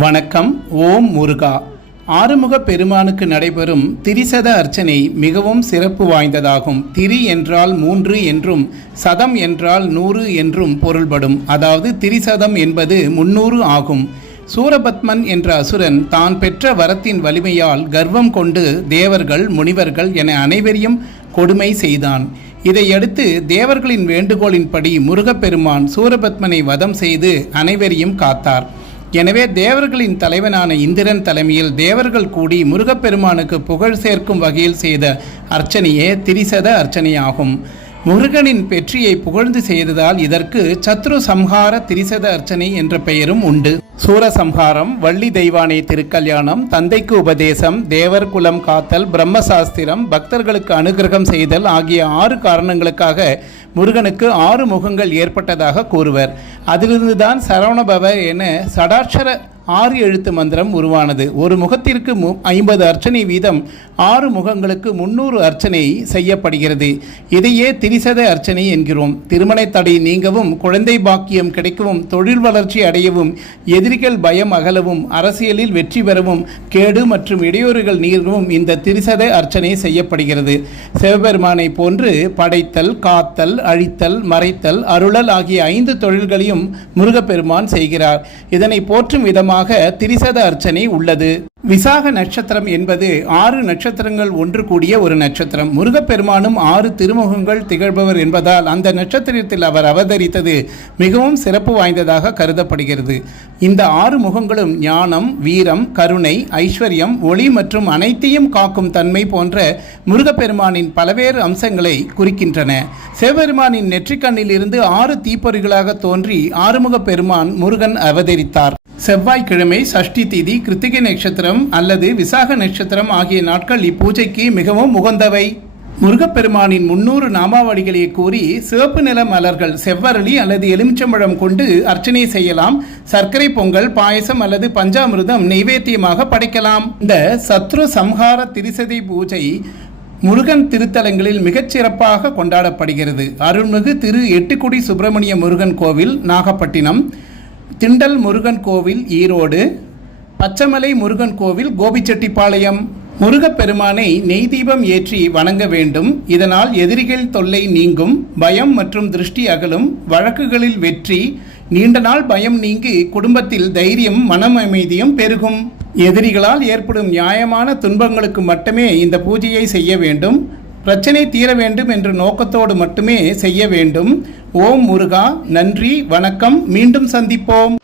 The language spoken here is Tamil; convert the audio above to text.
வணக்கம். ஓம் முருகா. ஆறுமுக பெருமானுக்கு நடைபெறும் திரிசத அர்ச்சனை மிகவும் சிறப்பு வாய்ந்ததாகும். திரி என்றால் 3 என்றும் சதம் என்றால் 100 என்றும் பொருள்படும். அதாவது திரிசதம் என்பது 300 ஆகும். சூரபத்மன் என்ற அசுரன் தான் பெற்ற வரத்தின் வலிமையால் கர்வம் கொண்டு தேவர்கள், முனிவர்கள் என அனைவரையும் கொடுமை செய்தான். இதையடுத்து தேவர்களின் வேண்டுகோளின்படி முருகப்பெருமான் சூரபத்மனை வதம் செய்து அனைவரையும் காத்தார். எனவே தேவர்களின் தலைவனான இந்திரன் தலைமையில் தேவர்கள் கூடி முருகப்பெருமானுக்கு புகழ் சேர்க்கும் வகையில் செய்த அர்ச்சனையே திரிசத அர்ச்சனையாகும். முருகனின் வெற்றியை புகழ்ந்து செய்ததால் இதற்கு சத்ரு சம்ஹார திரிசத அர்ச்சனை என்ற பெயரும் உண்டு. சூரசம்ஹாரம், வள்ளி தெய்வானை திருக்கல்யாணம், தந்தைக்கு உபதேசம், தேவர் குலம் காத்தல், பிரம்மசாஸ்திரம், பக்தர்களுக்கு அனுகிரகம் செய்தல் ஆகிய 6 காரணங்களுக்காக முருகனுக்கு 6 முகங்கள் ஏற்பட்டதாக கூறுவர். அதிலிருந்துதான் சரவணபவ என சடாட்சர 6 எழுத்து மந்திரம் உருவானது. ஒரு முகத்திற்கு 50 அர்ச்சனை வீதம் 6 முகங்களுக்கு 300 அர்ச்சனை செய்யப்படுகிறது. இதையே திரிசத அர்ச்சனை என்கிறோம். திருமண தடை நீங்கவும், குழந்தை பாக்கியம் கிடைக்கவும், தொழில் வளர்ச்சி அடையவும், எதிரிகள் பயம் அகலவும், அரசியலில் வெற்றி பெறவும், கேடு மற்றும் இடையூறுகள் நீங்கவும் இந்த திரிசத அர்ச்சனை செய்யப்படுகிறது. சிவபெருமானை போன்று படைத்தல், காத்தல், அழித்தல், மறைத்தல், அருளல் ஆகிய 5 தொழில்களையும் முருகப்பெருமான் செய்கிறார். இதனை போற்றும் விதமாக திரிசத அர்ச்சனை உள்ளது. விசாக நட்சத்திரம் என்பது 6 நட்சத்திரங்கள் ஒன்று கூடிய ஒரு நட்சத்திரம். முருகப்பெருமானும் 6 திருமுகங்கள் திகழ்பவர் என்பதால் அந்த நட்சத்திரத்தில் அவர் அவதரித்தது மிகவும் சிறப்பு வாய்ந்ததாக கருதப்படுகிறது. இந்த 6 முகங்களும் ஞானம், வீரம், கருணை, ஐஸ்வர்யம், ஒளி மற்றும் அனைத்தையும் காக்கும் தன்மை போன்ற முருகப்பெருமானின் பல்வேறு அம்சங்களை குறிக்கின்றன. சிவபெருமானின் நெற்றிக்கண்ணில் இருந்து 6 தீப்பொறிகளாக தோன்றி ஆறுமுக பெருமான் முருகன் அவதரித்தார். செவ்வாய்க்கிழமை, சஷ்டி திதி, கிருத்திகை நட்சத்திரம் அல்லது விசாக நட்சத்திரம் ஆகிய நாட்கள் இப்பூஜைக்கு மிகவும் உகந்தவை. முருகப்பெருமானின் 300 நாமாவளிகளை கூறி சிவப்பு நிற மலர்கள், செவ்வரளி அல்லது எலுமிச்சம்பழம் கொண்டு அர்ச்சனை செய்யலாம். சர்க்கரை பொங்கல், பாயசம் அல்லது பஞ்சாமிர்தம் நைவேத்தியமாக படைக்கலாம். இந்த சத்ரு சம்ஹார திரிசதை பூஜை முருகன் திருத்தலங்களில் மிகச்சிறப்பாக கொண்டாடப்படுகிறது. அருள்மிகு திரு எட்டுக்குடி சுப்பிரமணிய முருகன் கோவில் நாகப்பட்டினம், திண்டல் முருகன் கோவில் ஈரோடு, பச்சமலை முருகன் கோவில் கோபிச்செட்டிப்பாளையம். முருகப்பெருமானை நெய் தீபம் ஏற்றி வணங்க வேண்டும். இதனால் எதிரிகள் தொல்லை நீங்கும், பயம் மற்றும் திருஷ்டி அகலும், வழக்குகளில் வெற்றி, நீண்ட நாள் பயம் நீங்கி குடும்பத்தில் தைரியம், மனம் அமைதியும் பெருகும். எதிரிகளால் ஏற்படும் நியாயமான துன்பங்களுக்கு மட்டுமே இந்த பூஜையை செய்ய வேண்டும். பிரச்சனை தீர வேண்டும் என்ற நோக்கத்தோடு மட்டுமே செய்ய வேண்டும். ஓம் முருகா. நன்றி, வணக்கம். மீண்டும் சந்திப்போம்.